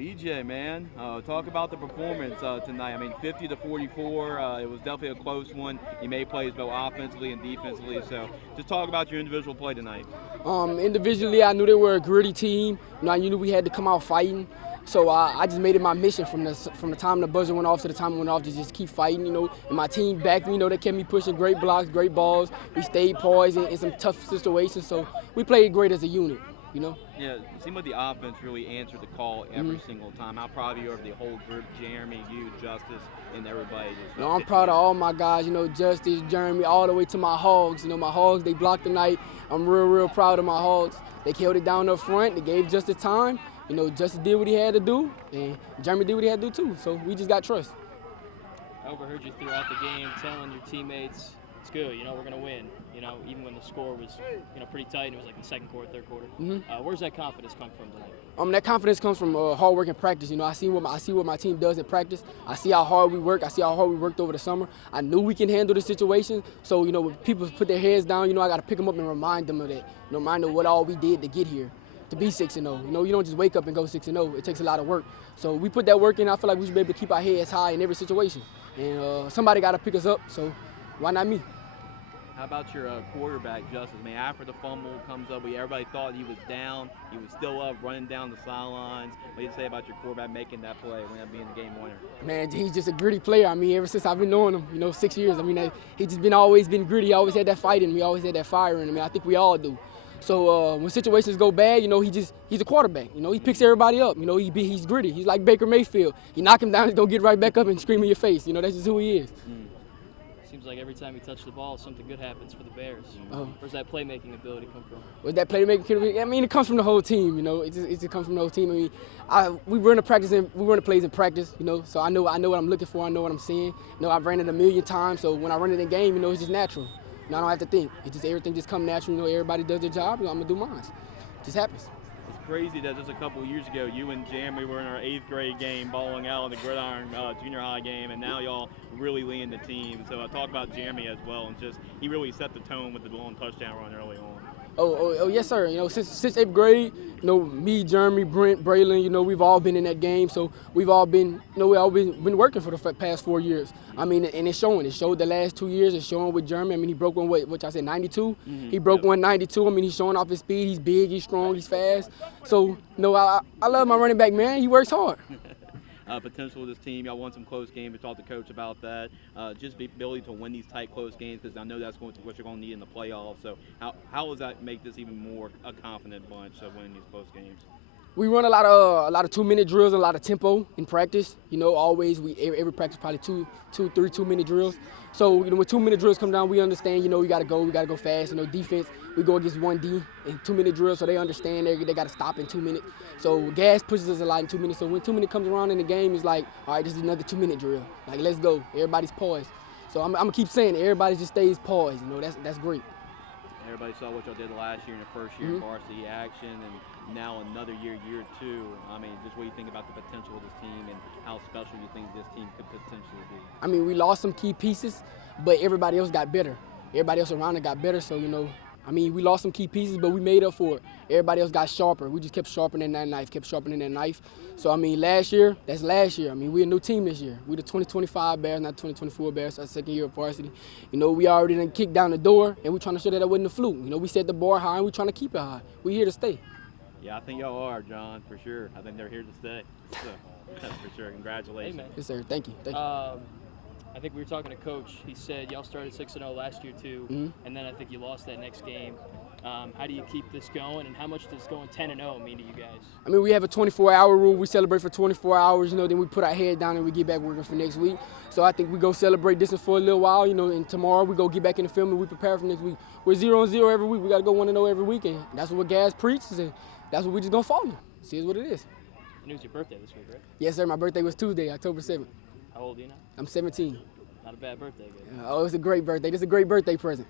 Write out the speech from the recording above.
BJ, man, talk about the performance tonight. I mean, 50-44. It was definitely a close one. You made plays both offensively and defensively. So, just talk about your individual play tonight. Individually, I knew they were a gritty team. I knew we had to come out fighting. So I just made it my mission from the time the buzzer went off to the time it went off to just keep fighting. And my team backed me. They kept me pushing, great blocks, great balls. We stayed poised in some tough situations. So we played great as a unit. Yeah, it seemed like the offense really answered the call every single time. How proud of you of the whole group, Jeremy, you, Justice, and everybody. I'm proud of all my guys, Justice, Jeremy, all the way to my Hogs. My Hogs, they blocked tonight. I'm real proud of my Hogs. They held it down up front. They gave Justice time. Justice did what he had to do, and Jeremy did what he had to do too. So we just got trust. I overheard you throughout the game telling your teammates, it's good, we're going to win. Even when the score was, pretty tight, and it was like the second quarter, third quarter. Where's that confidence come from tonight? That confidence comes from hard work and practice. I see what my team does in practice. I see how hard we work. I see how hard we worked over the summer. I knew we can handle the situation. So, when people put their heads down, I got to pick them up and remind them of that. Remind them what all we did to get here, to be 6-0. You don't just wake up and go 6-0. It takes a lot of work. So we put that work in. I feel like we should be able to keep our heads high in every situation. And somebody got to pick us up. So why not me? How about your quarterback, Justice? I mean, after the fumble comes up, everybody thought he was down. He was still up, running down the sidelines. What do you say about your quarterback making that play, being the game winner? Man, he's just a gritty player. I mean, ever since I've been knowing him, 6 years. I mean, he's just always been gritty. He always had that fight in him. He always had that fire in him. I think we all do. So when situations go bad, he's a quarterback. He picks everybody up. He's gritty. He's like Baker Mayfield. You knock him down, he's gonna get right back up and scream in your face. That's just who he is. Seems like every time you touch the ball, something good happens for the Bears. Where's that playmaking ability come from? Where's that playmaking? I mean, it comes from the whole team. It just comes from the whole team. I mean, we run the plays in practice. So I know what I'm looking for. I know what I'm seeing. I've ran it a million times. So when I run it in game, it's just natural. I don't have to think. Everything just comes natural. Everybody does their job. I'm gonna do mine. It just happens. It's crazy that just a couple of years ago, you and Jeremy were in our 8th grade game, bowling out in the Gridiron junior high game, and now y'all really leading the team. So talk about Jeremy as well, and he really set the tone with the long touchdown run early on. Oh, yes, sir. Since 8th grade, me, Jeremy, Brent, Braylon, we've all been in that game. So we've all been, been working for the past 4 years. I mean, and it's showing. It showed the last 2 years. It's showing with Jeremy. I mean, he broke one, which I said 92. He broke 192. I mean, he's showing off his speed. He's big. He's strong. He's fast. So, I love my running back, man. He works hard. Potential of this team. Y'all won some close games. We talked to Coach about that. Just the ability to win these tight, close games, because I know that's what you're going to need in the playoffs. So how does that make this even more a confident bunch of winning these close games? We run a lot of 2-minute drills and a lot of tempo in practice. Always every practice probably 3 2-minute drills. So when 2-minute drills come down, we understand. We gotta go fast. Defense, we go against 1D in 2-minute drills, so they understand they gotta stop in 2 minutes. So gas pushes us a lot in 2 minutes. So when 2 minutes comes around in the game, it's like, all right, this is another 2-minute drill. Like, let's go. Everybody's poised. So I'm gonna keep saying it. Everybody just stays poised. That's great. Everybody saw what y'all did last year in the first year of varsity action, and now another year 2. I mean, just what you think about the potential of this team and how special you think this team could potentially be. I mean, we lost some key pieces, but everybody else got better. Everybody else around it got better, so, I mean, we lost some key pieces, but we made up for it. Everybody else got sharper. We just kept sharpening that knife, So, I mean, that's last year. I mean, we're a new team this year. We're the 2025 Bears, not 2024 Bears, our second year of varsity. We already done kicked down the door, and we're trying to show that wasn't a fluke. We set the bar high, and we're trying to keep it high. We're here to stay. Yeah, I think y'all are, John, for sure. I think they're here to stay. So, for sure. Congratulations. Hey, man. Yes, sir. Thank you. I think we were talking to Coach. He said y'all started 6-0 last year too, and then I think you lost that next game. How do you keep this going, and how much does going 10-0 mean to you guys? I mean, we have a 24-hour rule. We celebrate for 24 hours, then we put our head down and we get back working for next week. So I think we go celebrate this for a little while, and tomorrow we go get back in the film and we prepare for next week. We're 0-0 every week. We got to go 1-0 every weekend. That's what Gas preaches, and that's what we just going to follow. See, is what it is. And it was your birthday this week, right? Yes, sir. My birthday was Tuesday, October 7th. How old are you now? I'm 17. Not a bad birthday, guys. Oh, it's a great birthday. This is a great birthday present.